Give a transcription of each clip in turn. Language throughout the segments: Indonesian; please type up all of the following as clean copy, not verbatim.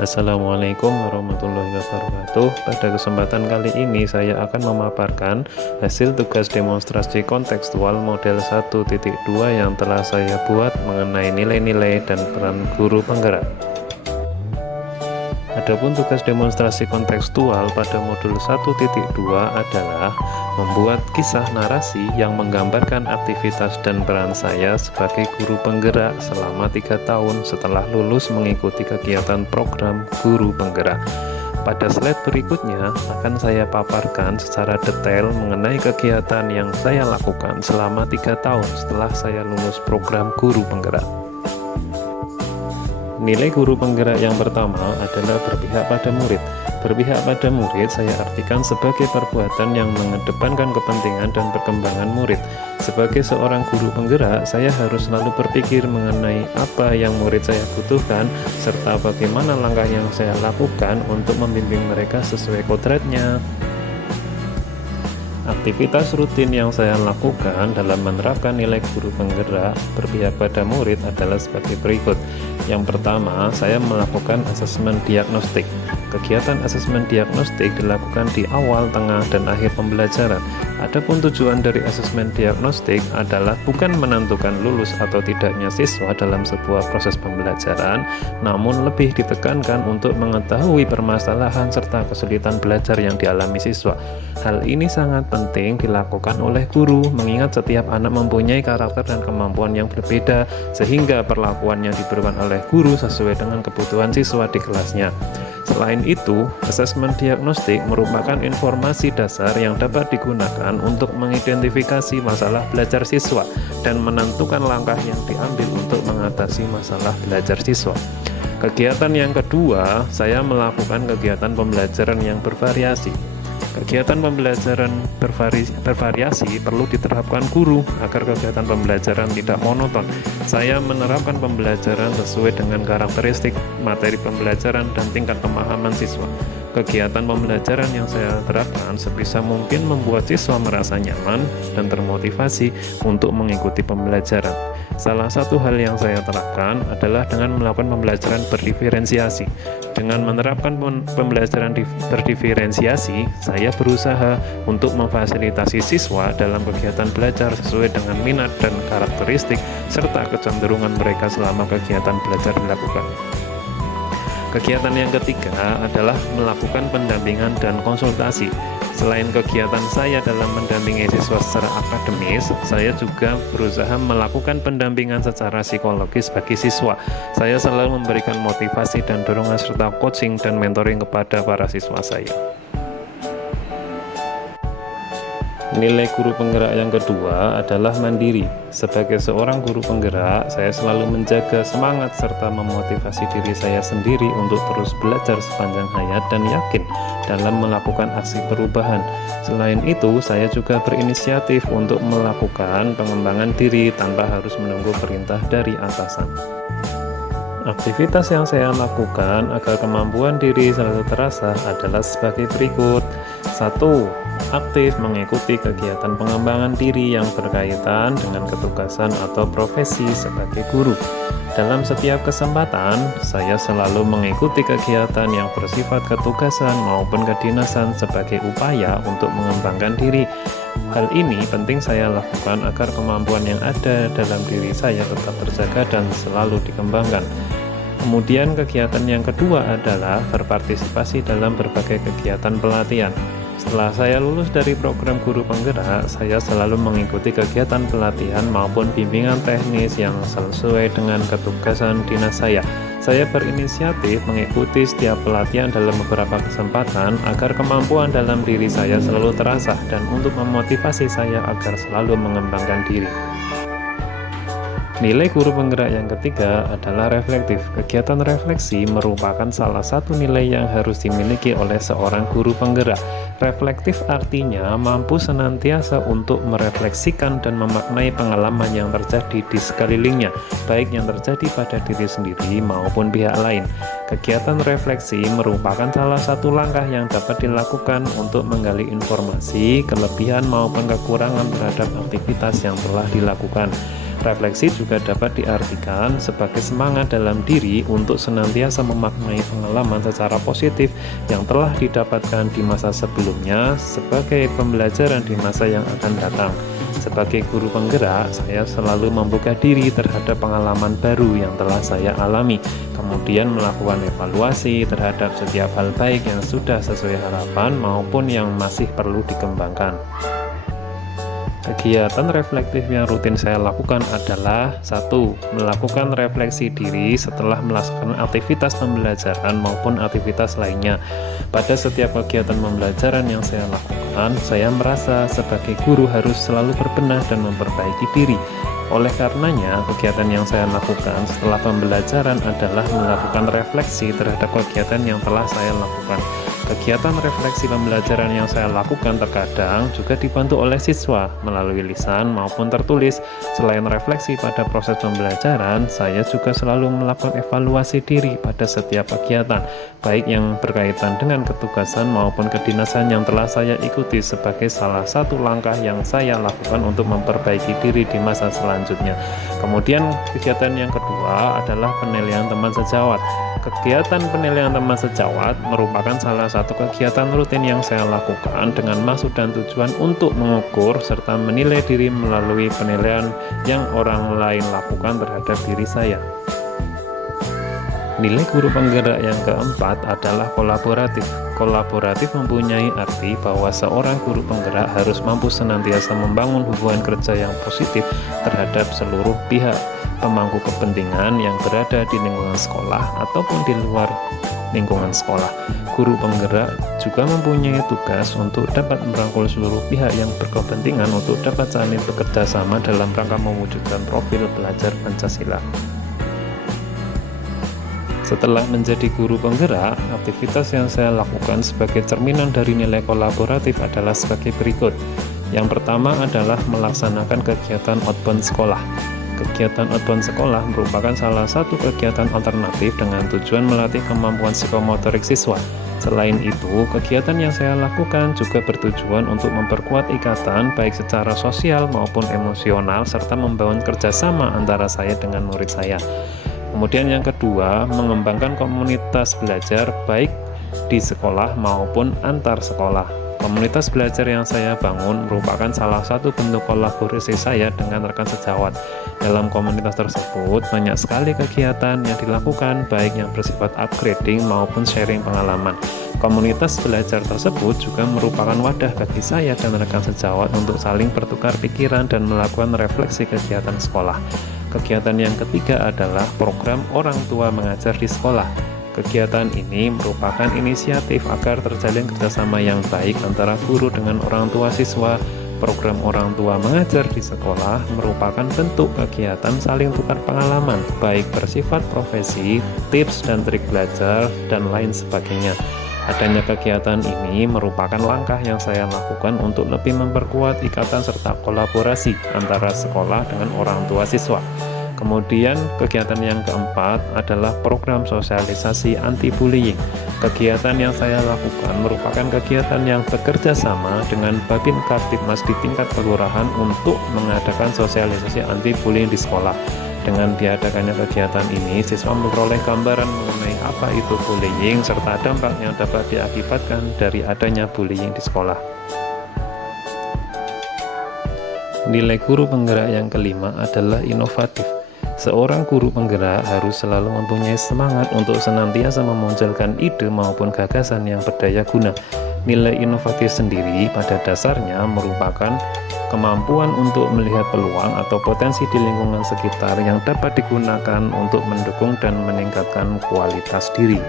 Assalamualaikum warahmatullahi wabarakatuh. Pada kesempatan kali ini saya akan memaparkan hasil tugas demonstrasi kontekstual model 1.2 yang telah saya buat mengenai nilai-nilai dan peran guru penggerak. Adapun tugas demonstrasi kontekstual pada modul 1.2 adalah membuat kisah narasi yang menggambarkan aktivitas dan peran saya sebagai guru penggerak selama 3 tahun setelah lulus mengikuti kegiatan program guru penggerak. Pada slide berikutnya akan saya paparkan secara detail mengenai kegiatan yang saya lakukan selama 3 tahun setelah saya lulus program guru penggerak. Nilai guru penggerak yang pertama adalah berpihak pada murid. Berpihak pada murid saya artikan sebagai perbuatan yang mengedepankan kepentingan dan perkembangan murid. Sebagai seorang guru penggerak, saya harus selalu berpikir mengenai apa yang murid saya butuhkan, serta bagaimana langkah yang saya lakukan untuk membimbing mereka sesuai kodratnya. Aktivitas rutin yang saya lakukan dalam menerapkan nilai guru penggerak berpihak pada murid adalah sebagai berikut. Yang pertama, saya melakukan asesmen diagnostik. Kegiatan asesmen diagnostik dilakukan di awal, tengah, dan akhir pembelajaran. Adapun tujuan dari asesmen diagnostik adalah bukan menentukan lulus atau tidaknya siswa dalam sebuah proses pembelajaran, namun lebih ditekankan untuk mengetahui permasalahan serta kesulitan belajar yang dialami siswa. Hal ini sangat penting dilakukan oleh guru, mengingat setiap anak mempunyai karakter dan kemampuan yang berbeda, sehingga perlakuan yang diberikan oleh guru sesuai dengan kebutuhan siswa di kelasnya. Selain itu, asesmen diagnostik merupakan informasi dasar yang dapat digunakan untuk mengidentifikasi masalah belajar siswa dan menentukan langkah yang diambil untuk mengatasi masalah belajar siswa. Kegiatan yang kedua, saya melakukan kegiatan pembelajaran yang bervariasi. Kegiatan pembelajaran bervariasi perlu diterapkan guru agar kegiatan pembelajaran tidak monoton. Saya menerapkan pembelajaran sesuai dengan karakteristik materi pembelajaran dan tingkat pemahaman siswa. Kegiatan pembelajaran yang saya terapkan sebisa mungkin membuat siswa merasa nyaman dan termotivasi untuk mengikuti pembelajaran. Salah satu hal yang saya terapkan adalah dengan melakukan pembelajaran berdiferensiasi. Dengan menerapkan pembelajaran berdiferensiasi, saya berusaha untuk memfasilitasi siswa dalam kegiatan belajar sesuai dengan minat dan karakteristik serta kecenderungan mereka selama kegiatan belajar dilakukan. Kegiatan yang ketiga adalah melakukan pendampingan dan konsultasi. Selain kegiatan saya dalam mendampingi siswa secara akademis, saya juga berusaha melakukan pendampingan secara psikologis bagi siswa. Saya selalu memberikan motivasi dan dorongan serta coaching dan mentoring kepada para siswa saya. Nilai guru penggerak yang kedua adalah mandiri. Sebagai seorang guru penggerak, saya selalu menjaga semangat serta memotivasi diri saya sendiri untuk terus belajar sepanjang hayat dan yakin dalam melakukan aksi perubahan. Selain itu, saya juga berinisiatif untuk melakukan pengembangan diri tanpa harus menunggu perintah dari atasan. Aktivitas yang saya lakukan agar kemampuan diri selalu terasa adalah sebagai berikut. 1. Aktif mengikuti kegiatan pengembangan diri yang berkaitan dengan ketugasan atau profesi sebagai guru. Dalam setiap kesempatan, saya selalu mengikuti kegiatan yang bersifat ketugasan maupun kedinasan sebagai upaya untuk mengembangkan diri. Hal ini penting saya lakukan agar kemampuan yang ada dalam diri saya tetap terjaga dan selalu dikembangkan. Kemudian kegiatan yang kedua adalah berpartisipasi dalam berbagai kegiatan pelatihan. Setelah saya lulus dari program guru penggerak, saya selalu mengikuti kegiatan pelatihan maupun bimbingan teknis yang sesuai dengan ketugasan dinas saya. Saya berinisiatif mengikuti setiap pelatihan dalam beberapa kesempatan agar kemampuan dalam diri saya selalu terasa dan untuk memotivasi saya agar selalu mengembangkan diri. Nilai guru penggerak yang ketiga adalah reflektif. Kegiatan refleksi merupakan salah satu nilai yang harus dimiliki oleh seorang guru penggerak. Reflektif artinya mampu senantiasa untuk merefleksikan dan memaknai pengalaman yang terjadi di sekelilingnya, baik yang terjadi pada diri sendiri maupun pihak lain. Kegiatan refleksi merupakan salah satu langkah yang dapat dilakukan untuk menggali informasi, kelebihan maupun kekurangan terhadap aktivitas yang telah dilakukan. Refleksi juga dapat diartikan sebagai semangat dalam diri untuk senantiasa memaknai pengalaman secara positif yang telah didapatkan di masa sebelumnya sebagai pembelajaran di masa yang akan datang. Sebagai guru penggerak, saya selalu membuka diri terhadap pengalaman baru yang telah saya alami, kemudian melakukan evaluasi terhadap setiap hal baik yang sudah sesuai harapan maupun yang masih perlu dikembangkan. Kegiatan reflektif yang rutin saya lakukan adalah 1. Melakukan refleksi diri setelah melaksanakan aktivitas pembelajaran maupun aktivitas lainnya. Pada setiap kegiatan pembelajaran yang saya lakukan, saya merasa sebagai guru harus selalu berbenah dan memperbaiki diri. Oleh karenanya, kegiatan yang saya lakukan setelah pembelajaran adalah melakukan refleksi terhadap kegiatan yang telah saya lakukan. Kegiatan refleksi pembelajaran yang saya lakukan terkadang juga dibantu oleh siswa melalui lisan maupun tertulis. Selain refleksi pada proses pembelajaran, saya juga selalu melakukan evaluasi diri pada setiap kegiatan, baik yang berkaitan dengan ketugasan maupun kedinasan yang telah saya ikuti sebagai salah satu langkah yang saya lakukan untuk memperbaiki diri di masa selanjutnya. Kemudian kegiatan yang kedua adalah penilaian teman sejawat. Kegiatan penilaian teman sejawat merupakan salah satu kegiatan rutin yang saya lakukan dengan maksud dan tujuan untuk mengukur serta menilai diri melalui penilaian yang orang lain lakukan terhadap diri saya. Nilai guru penggerak yang keempat adalah kolaboratif. Kolaboratif mempunyai arti bahwa seorang guru penggerak harus mampu senantiasa membangun hubungan kerja yang positif terhadap seluruh pihak pemangku kepentingan yang berada di lingkungan sekolah ataupun di luar lingkungan sekolah. Guru penggerak juga mempunyai tugas untuk dapat merangkul seluruh pihak yang berkepentingan untuk dapat saling bekerja sama dalam rangka mewujudkan profil pelajar Pancasila. Setelah menjadi guru penggerak, aktivitas yang saya lakukan sebagai cerminan dari nilai kolaboratif adalah sebagai berikut. Yang pertama adalah melaksanakan kegiatan outbound sekolah. Kegiatan outbound sekolah merupakan salah satu kegiatan alternatif dengan tujuan melatih kemampuan psikomotorik siswa. Selain itu, kegiatan yang saya lakukan juga bertujuan untuk memperkuat ikatan baik secara sosial maupun emosional serta membangun kerjasama antara saya dengan murid saya. Kemudian yang kedua, mengembangkan komunitas belajar baik di sekolah maupun antar sekolah. Komunitas belajar yang saya bangun merupakan salah satu bentuk kolaborasi saya dengan rekan sejawat. Dalam komunitas tersebut, banyak sekali kegiatan yang dilakukan, baik yang bersifat upgrading maupun sharing pengalaman. Komunitas belajar tersebut juga merupakan wadah bagi saya dan rekan sejawat untuk saling bertukar pikiran dan melakukan refleksi kegiatan sekolah. Kegiatan yang ketiga adalah program orang tua mengajar di sekolah. Kegiatan ini merupakan inisiatif agar terjalin kerjasama yang baik antara guru dengan orang tua siswa. Program orang tua mengajar di sekolah merupakan bentuk kegiatan saling tukar pengalaman, baik bersifat profesi, tips dan trik belajar, dan lain sebagainya. Adanya kegiatan ini merupakan langkah yang saya lakukan untuk lebih memperkuat ikatan serta kolaborasi antara sekolah dengan orang tua siswa. Kemudian kegiatan yang keempat adalah program sosialisasi anti-bullying. Kegiatan yang saya lakukan merupakan kegiatan yang bekerja sama dengan Babin Kaptibmas di tingkat kelurahan untuk mengadakan sosialisasi anti-bullying di sekolah. Dengan diadakannya kegiatan ini, siswa memperoleh gambaran mengenai apa itu bullying serta dampak yang dapat diakibatkan dari adanya bullying di sekolah. Nilai guru penggerak yang kelima adalah inovatif. Seorang guru penggerak harus selalu mempunyai semangat untuk senantiasa memunculkan ide maupun gagasan yang berdaya guna. Nilai inovatif sendiri pada dasarnya merupakan kemampuan untuk melihat peluang atau potensi di lingkungan sekitar yang dapat digunakan untuk mendukung dan meningkatkan kualitas diri.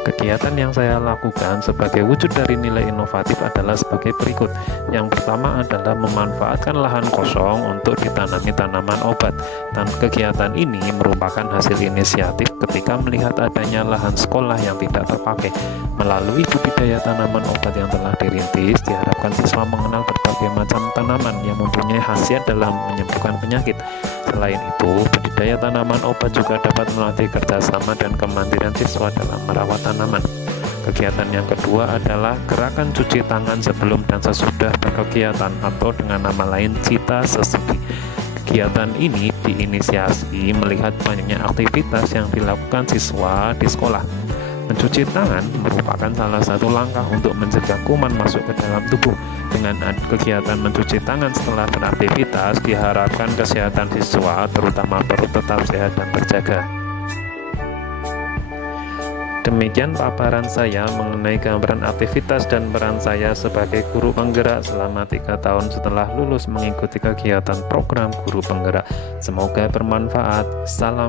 Kegiatan yang saya lakukan sebagai wujud dari nilai inovatif adalah sebagai berikut. Yang pertama adalah memanfaatkan lahan kosong untuk ditanami tanaman obat. Dan kegiatan ini merupakan hasil inisiatif ketika melihat adanya lahan sekolah yang tidak terpakai. Melalui budidaya tanaman obat yang telah dirintis, diharapkan siswa mengenal berbagai macam tanaman yang mempunyai khasiat dalam menyembuhkan penyakit. Selain itu, budidaya tanaman obat juga dapat melatih kerjasama dan kemandirian siswa dalam merawat tanaman. Kegiatan yang kedua adalah gerakan cuci tangan sebelum dan sesudah berkegiatan atau dengan nama lain Cita Sesuki. Kegiatan ini diinisiasi melihat banyaknya aktivitas yang dilakukan siswa di sekolah. Mencuci tangan merupakan salah satu langkah untuk mencegah kuman masuk ke dalam tubuh. Dengan kegiatan mencuci tangan setelah beraktivitas, diharapkan kesehatan siswa, terutama perut, tetap sehat dan terjaga. Demikian paparan saya mengenai gambaran aktivitas dan peran saya sebagai guru penggerak selama 3 tahun setelah lulus mengikuti kegiatan program guru penggerak. Semoga bermanfaat. Salam